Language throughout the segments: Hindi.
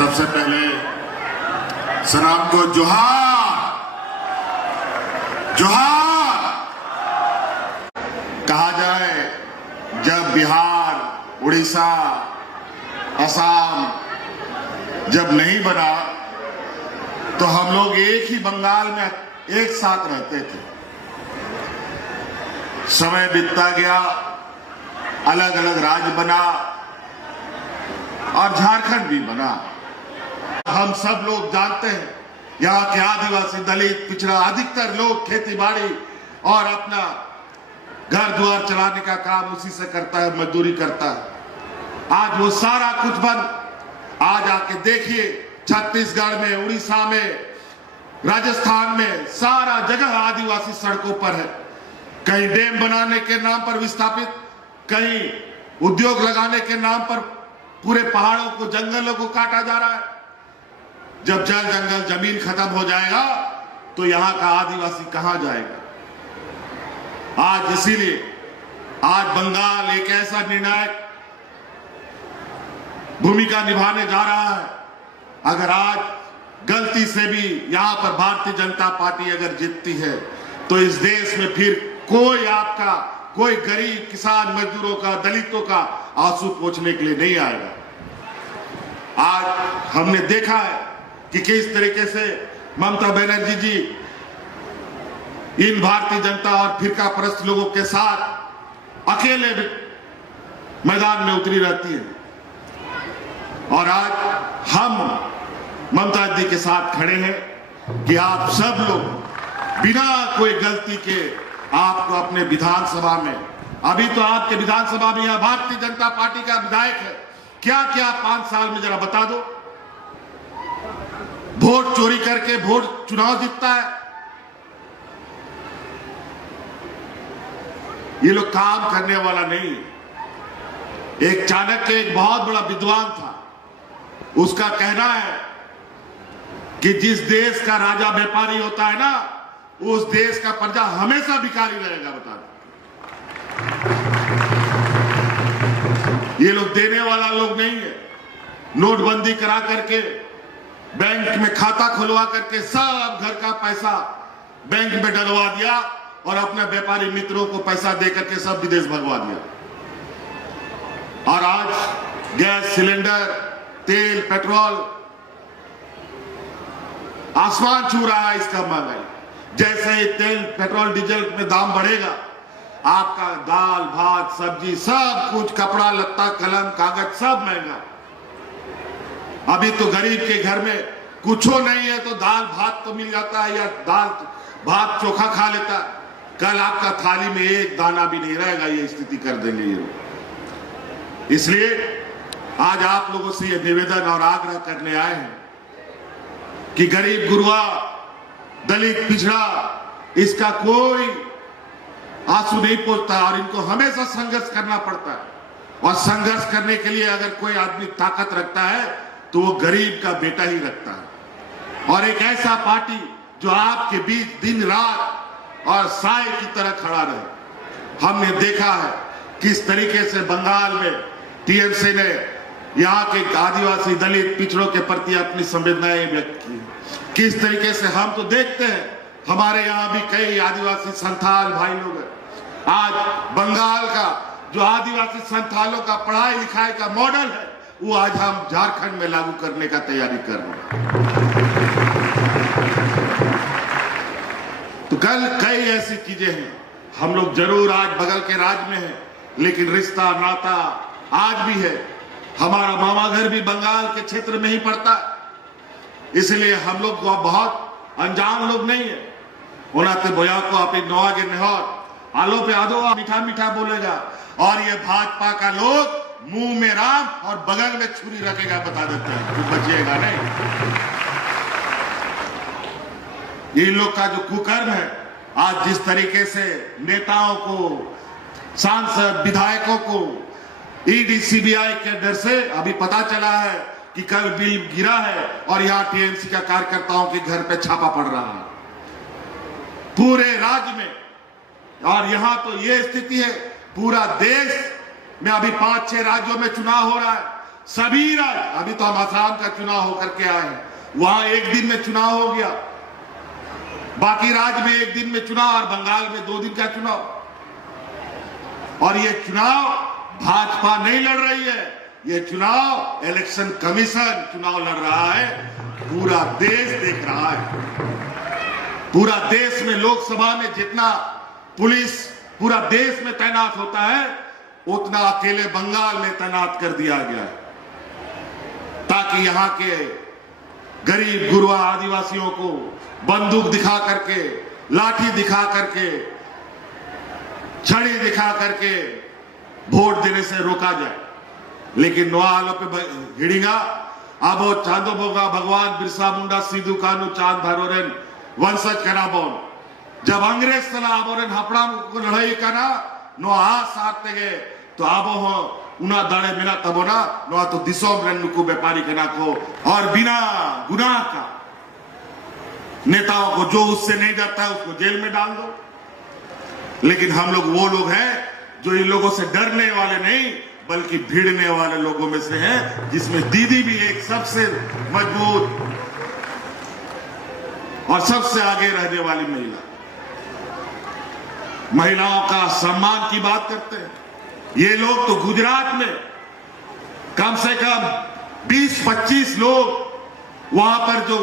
सबसे पहले सलाम को जोहार जोहार कहा जाए। जब बिहार, उड़ीसा, असम जब नहीं बना तो हम लोग एक ही बंगाल में एक साथ रहते थे। समय बीतता गया, अलग अलग राज्य बना और झारखंड भी बना। हम सब लोग जानते हैं यहाँ के आदिवासी, दलित, पिछड़ा अधिकतर लोग खेती बाड़ी और अपना घर द्वार चलाने का काम उसी से करता है, मजदूरी करता है। आज वो सारा कुछ बंद। आज आके देखिए छत्तीसगढ़ में, उड़ीसा में, राजस्थान में सारा जगह आदिवासी सड़कों पर है। कहीं डैम बनाने के नाम पर विस्थापित, कहीं उद्योग लगाने के नाम पर पूरे पहाड़ों को, जंगलों को काटा जा रहा है। जब जल जंगल जमीन खत्म हो जाएगा तो यहां का आदिवासी कहां जाएगा? आज इसीलिए आज बंगाल एक ऐसा निर्णायक भूमिका निभाने जा रहा है। अगर आज गलती से भी यहां पर भारतीय जनता पार्टी अगर जीतती है तो इस देश में फिर कोई आपका, कोई गरीब किसान, मजदूरों का, दलितों का आंसू पोंछने के लिए नहीं आएगा। आज हमने देखा है कि किस तरीके से ममता बनर्जी जी इन भारतीय जनता और फिरका परस्त लोगों के साथ अकेले मैदान में उतरी रहती है। और आज हम ममता जी के साथ खड़े हैं कि आप सब लोग बिना कोई गलती के आपको अपने विधानसभा में, अभी तो आपके विधानसभा में यहां भारतीय जनता पार्टी का विधायक है, क्या क्या 5 साल में जरा बता दो। वोट चोरी करके वोट चुनाव जीतता है। ये लोग काम करने वाला नहीं। एक चाणक्य एक बहुत बड़ा विद्वान था, उसका कहना है कि जिस देश का राजा व्यापारी होता है ना, उस देश का प्रजा हमेशा भिखारी रहेगा। बता ये लोग देने वाला लोग नहीं है। नोटबंदी करा करके, बैंक में खाता खुलवा करके सब घर का पैसा बैंक में डलवा दिया और अपने व्यापारी मित्रों को पैसा दे करके सब विदेश भगवा दिया। और आज गैस सिलेंडर, तेल, पेट्रोल आसमान छू रहा है इसका महंगाई। जैसे ही तेल, पेट्रोल, डीजल में दाम बढ़ेगा, आपका दाल, भात, सब्जी, सब कुछ, कपड़ा लत्ता, कलम, कागज सब महंगा। अभी तो गरीब के घर में कुछ नहीं है तो दाल भात तो मिल जाता है, या दाल भात चोखा खा लेता है। कल आपका थाली में एक दाना भी नहीं रहेगा। ये स्थिति कर देंगे ये लोग। इसलिए आज आप लोगों से ये निवेदन और आग्रह करने आए हैं कि गरीब गुरुआ, दलित, पिछड़ा, इसका कोई आंसू नहीं पोंछता और इनको हमेशा संघर्ष करना पड़ता है। और संघर्ष करने के लिए अगर कोई आदमी ताकत रखता है तो वो गरीब का बेटा ही रखता है। और एक ऐसा पार्टी जो आपके बीच दिन रात और साए की तरह खड़ा रहे। हमने देखा है किस तरीके से बंगाल में टीएमसी ने यहाँ के आदिवासी, दलित, पिछड़ों के प्रति अपनी संवेदनाएं व्यक्त की। किस तरीके से हम तो देखते हैं, हमारे यहाँ भी कई आदिवासी संथाल भाई लोग हैं। आज बंगाल का जो आदिवासी संथालों का पढ़ाई लिखाई का मॉडल है, वो आज हम झारखंड में लागू करने का तैयारी कर रहे हैं। तो कल कई ऐसी चीजें हैं। हम लोग जरूर आज बगल के राज्य में हैं, लेकिन रिश्ता नाता आज भी है। हमारा मामा घर भी बंगाल के क्षेत्र में ही पड़ता है। इसलिए हम लोग बहुत अनजान लोग नहीं है। ओनाते बोया को आप नवा के नेहर आलो पे आदो मीठा मीठा बोलेगा, और ये भाजपा का लोग मुंह में राम और बगल में छुरी रखेगा, बता देते हैं, तो बचिएगा नहीं। इन लोग का जो कुकर्म है, आज जिस तरीके से नेताओं को, सांसद, विधायकों को ईडी, सीबीआई के डर से अभी पता चला है कि कल बिल गिरा है और यहाँ टीएमसी का कार्यकर्ताओं के घर पे छापा पड़ रहा है पूरे राज्य में। और यहाँ तो ये स्थिति है, पूरा देश में अभी 5-6 राज्यों में चुनाव हो रहा है। सभी राज्य, अभी तो हम आसाम का चुनाव होकर के आए हैं, वहां एक दिन में चुनाव हो गया, बाकी राज्य में एक दिन में चुनाव और बंगाल में 2 दिन का चुनाव। और ये चुनाव भाजपा नहीं लड़ रही है, ये चुनाव इलेक्शन कमीशन चुनाव लड़ रहा है, पूरा देश देख रहा है। पूरा देश में लोकसभा में जितना पुलिस पूरा देश में तैनात होता है, उतना अकेले बंगाल में तैनात कर दिया गया है, ताकि यहां के गरीब गुरबा आदिवासियों को बंदूक दिखा करके, लाठी दिखा करके, छड़ी दिखा करके वोट देने से रोका जाए। लेकिन नोआलो पे हिड़िंगा अब चांदो बोगा भगवान बिरसा मुंडा सिद्धू कानू चांद भरोरेन वंशज कना बोन जब अंग्रेज सला आबोरेन हपड़ाम को लड़ाई कना नो आ सारते गए तो आबो हो उना दाड़े बिना तबो ना नो तो दिसोम रन नुकु व्यापारी कना को और बिना गुनाह का नेताओं को जो उससे नहीं डरता है उसको जेल में डाल दो। लेकिन हम लोग वो लोग हैं जो इन लोगों से डरने वाले नहीं बल्कि भिड़ने वाले लोगों में से हैं, जिसमें दीदी भी एक सबसे मजबूत और सबसे आगे रहने वाली महिला। महिलाओं का सम्मान की बात करते हैं। ये लोग तो गुजरात में कम से कम 20-25 लोग वहां पर जो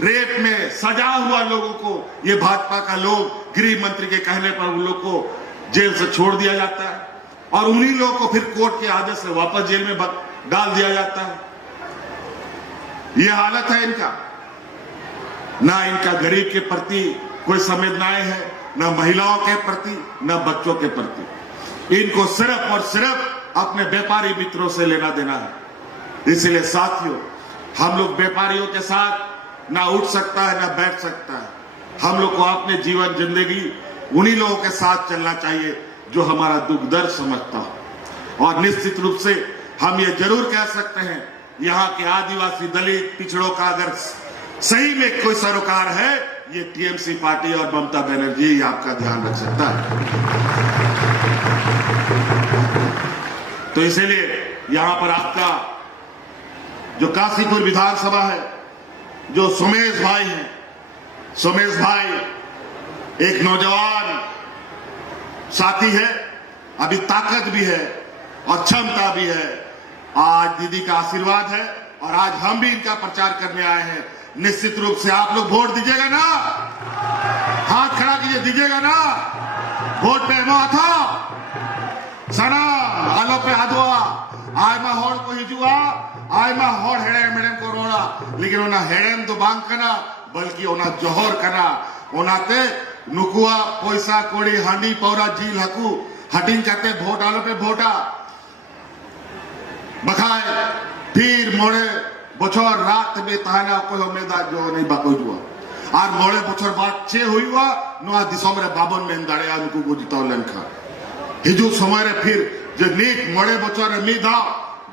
रेप में सजा हुआ लोगों को ये भाजपा का लोग गृह मंत्री के कहने पर उन लोग को जेल से छोड़ दिया जाता है और उन्हीं लोगों को फिर कोर्ट के आदेश से वापस जेल में डाल दिया जाता है। ये हालत है इनका। ना इनका गरीब के प्रति कोई संवेदनाएं है, ना महिलाओं के प्रति, ना बच्चों के प्रति। इनको सिर्फ और सिर्फ अपने व्यापारी मित्रों से लेना देना है। इसलिए साथियों, हम लोग व्यापारियों के साथ ना उठ सकता है ना बैठ सकता है। हम लोग को अपने जीवन जिंदगी उन्हीं लोगों के साथ चलना चाहिए जो हमारा दुख दर्द समझता हो। और निश्चित रूप से हम ये जरूर कह सकते हैं, यहाँ के आदिवासी दलित पिछड़ों का अगर सही में कोई सरोकार है, ये टीएमसी पार्टी और ममता बनर्जी आपका ध्यान रख सकता है। तो इसीलिए यहां पर आपका जो काशीपुर विधानसभा है, जो सोमेश भाई हैं, सोमेश भाई एक नौजवान साथी है, अभी ताकत भी है और क्षमता भी है। आज दीदी का आशीर्वाद है और आज हम भी इनका प्रचार करने आए हैं। निश्चित रूप से आप लोग वोट दीजिएगा ना, हाथ खड़ा कीजिए, दीजिएगा ना वोट पे था सना आलो पे आदुआ आय मा होड़ को हिजुआ आय मा होड़ हेड़े मेडम को रोड़ा, लेकिन ओना हेड़ेम तो बांग कना बल्कि ओना जोहर कना ओनाते नुकुआ पैसा कोड़ी हांडी पौरा झील हकू हटिंग करते वोट आलो पे वोटा बखाए फिर मोड़े बछर रात में ताना कोई उम्मीदवार जो नहीं बाकोई हुआ और मोड़े बछर बाद छे हुई हुआ नोआ दिसोम रे बाबन में दाड़े उनको को जिताव लेनखा हिजू समय रे फिर जो नीक मोड़े बछर मीधा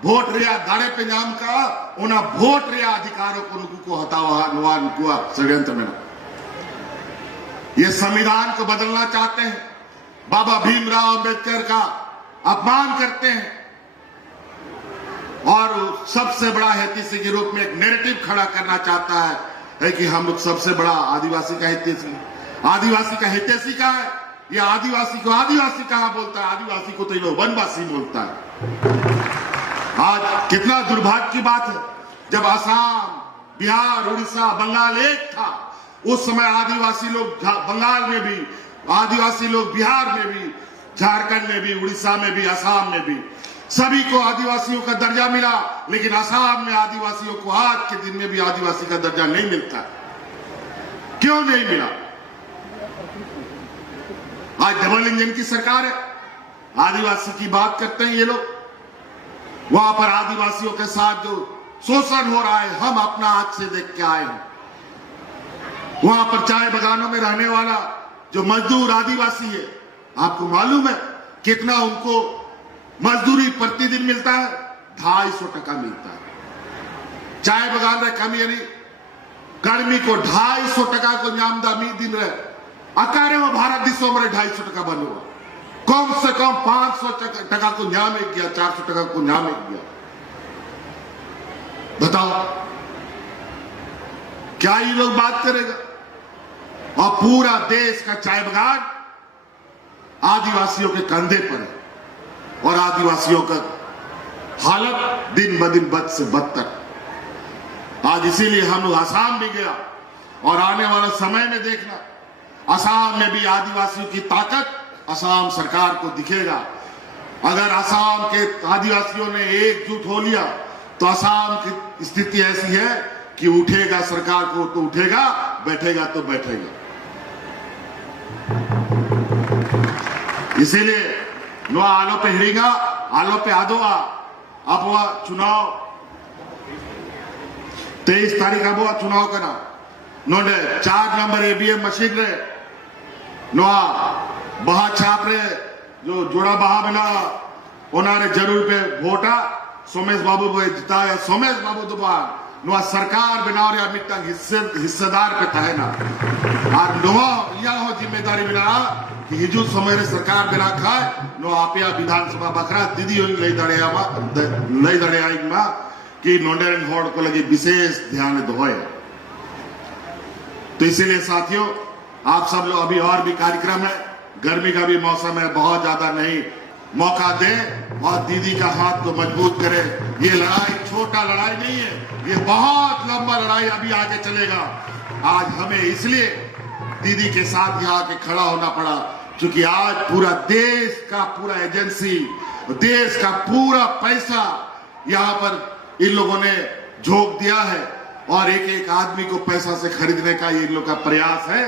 वोट रिया दाड़े पे नाम का उना वोट रिया अधिकारों को नुकु को हटावा नोआ नुकुआ षड्यंत्र में। ये संविधान को बदलना चाहते हैं, बाबा भीमराव अंबेडकर का अपमान करते हैं और सबसे बड़ा हितैषी के रूप में एक नैरेटिव खड़ा करना चाहता है कि हम लोग सबसे बड़ा आदिवासी का हितैषी। आदिवासी का हितैषी का है या आदिवासी को आदिवासी कहां बोलता है? आदिवासी को तो ये लोग वनवासी बोलता है। आज कितना दुर्भाग्य की बात है, जब असम, बिहार, उड़ीसा, बंगाल एक था, उस समय आदिवासी लोग बंगाल में भी, आदिवासी लोग बिहार में भी, झारखंड में भी, उड़ीसा में भी, असम में भी, सभी को आदिवासियों का दर्जा मिला। लेकिन असम में आदिवासियों को आज के दिन में भी आदिवासी का दर्जा नहीं मिलता। क्यों नहीं मिला? आज डबल इंजन की सरकार है, आदिवासी की बात करते हैं ये लोग। वहां पर आदिवासियों के साथ जो शोषण हो रहा है, हम अपना आंख से देख के आए हैं। वहां पर चाय बागानों में रहने वाला जो मजदूर आदिवासी है, आपको मालूम है कितना उनको मजदूरी प्रतिदिन मिलता है? 250 टका मिलता है। चाय बागान रे कमी यानी कर्मी को 250 टका को नामदा मी दिन रहे अकारे में भारत दिशो में 250 टका बन हुआ, कम से कम 500 टका को न्याम एक गया, 400 टका को न्याम एक गया। बताओ क्या ये लोग बात करेगा? और पूरा देश का चाय बगान आदिवासियों के कंधे पर है और आदिवासियों का हालत दिन ब दिन बद से बदतर। आज इसीलिए हम लोग आसाम भी गया और आने वाला समय में देखना आसाम में भी आदिवासियों की ताकत आसाम सरकार को दिखेगा। अगर आसाम के आदिवासियों ने एकजुट हो लिया तो आसाम की स्थिति ऐसी है कि उठेगा सरकार को तो उठेगा, बैठेगा तो बैठेगा। इसीलिए नो आलो पे हिड़ीगा आलो पे आदोआ अब वह चुनाव 23 तारीख अब वह चुनाव करना नोडे 4 नंबर एबीएम मशीन रे नो बहा छाप रे जो जोड़ा बहा बना उन्होंने जरूर पे वोटा सोमेश बाबू को जिताया। सोमेश बाबू दोबार नुआ सरकार बनाओ या मिट्टा हिस्सेदार पे तहना और नुआ यह हो जिम्मेदारी बिना कि हिजू समय रे सरकार बना खाए नो आपिया विधानसभा बखरा दीदी ले दड़े आई मा कि नोंडेरन होड़ को लगी विशेष ध्यान दोए। तो इसीलिए साथियों आप सब लोग अभी और भी कार्यक्रम है, गर्मी का भी मौसम है, बहुत ज्यादा नहीं, मौका दे और दीदी का हाथ तो मजबूत करे। ये लड़ाई छोटा लड़ाई नहीं है, ये बहुत लंबा लड़ाई अभी आगे चलेगा। आज हमें इसलिए दीदी के साथ यहाँ आके खड़ा होना पड़ा क्योंकि आज पूरा देश का पूरा एजेंसी, देश का पूरा पैसा यहाँ पर इन लोगों ने झोंक दिया है और एक एक आदमी को पैसा से खरीदने का ये इन लोग का प्रयास है।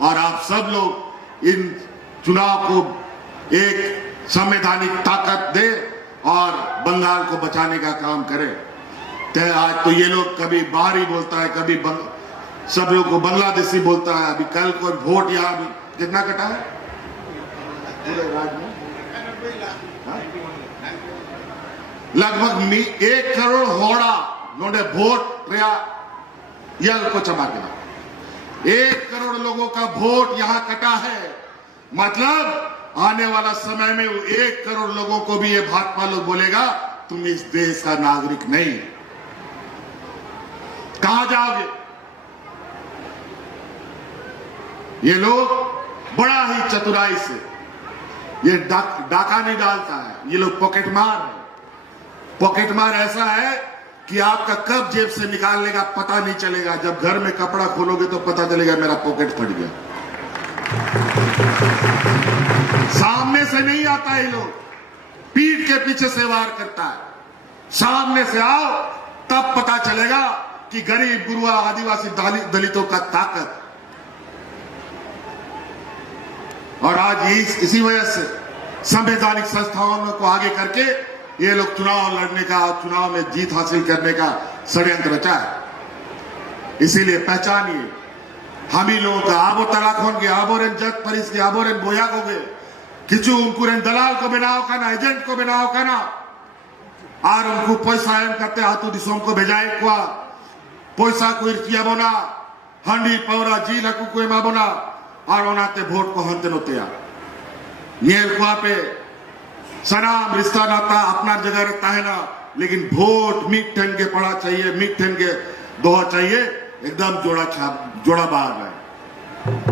और आप सब लोग इन चुनाव को एक संवैधानिक ताकत दे और बंगाल को बचाने का काम करें। तो आज तो ये लोग कभी बाहरी बोलता है, कभी सब लोग को बांग्लादेशी बोलता है। अभी कल को वोट यहाँ कितना कटा है पूरे राज्य में? लगभग 1 करोड़ होड़ा नोडे वोट यल को चमा के 1 करोड़ लोगों का वोट यहां कटा है। मतलब आने वाला समय में 1 करोड़ लोगों को भी ये भाजपा लोग बोलेगा तुम इस देश का नागरिक नहीं। कहां जाओगे? ये लोग बड़ा ही चतुराई से ये डाका नहीं डालता है, ये लोग पॉकेट मार है। पॉकेट मार ऐसा है कि आपका कब जेब से निकालने का पता नहीं चलेगा। जब घर में कपड़ा खोलोगे तो पता चलेगा मेरा पॉकेट फट गया। सामने से नहीं आता ये लोग, पीठ के पीछे से वार करता है। सामने से आओ तब पता चलेगा कि गरीब गुरुआ आदिवासी दलितों का ताकत। और आज इसी वजह से संवैधानिक संस्थाओं को आगे करके ये लोग चुनाव लड़ने का, चुनाव में जीत हासिल करने का षड्यंत्र रचा है। इसीलिए पहचानिए हम ही लोगों का आबो तलाक होंगे, आबोरेन जग परिस के आबोरेन बोया होगे किचु उनकुरेन दलाल को बनाओ का ना, एजेंट को बनाओ का ना, और उनको पैसा एम करते हाथों दिशों को भेजाए को पैसा को इर्चिया बोना हंडी पौरा जी लकू को एमा बोना और ओनाते वोट को हंते नोते ये को पे सनाम रिश्ता नाता अपना जगह रहता है ना, लेकिन वोट मीट ठन के पड़ा चाहिए, मीट ठन के दोहा चाहिए, एकदम जोड़ा बाग है।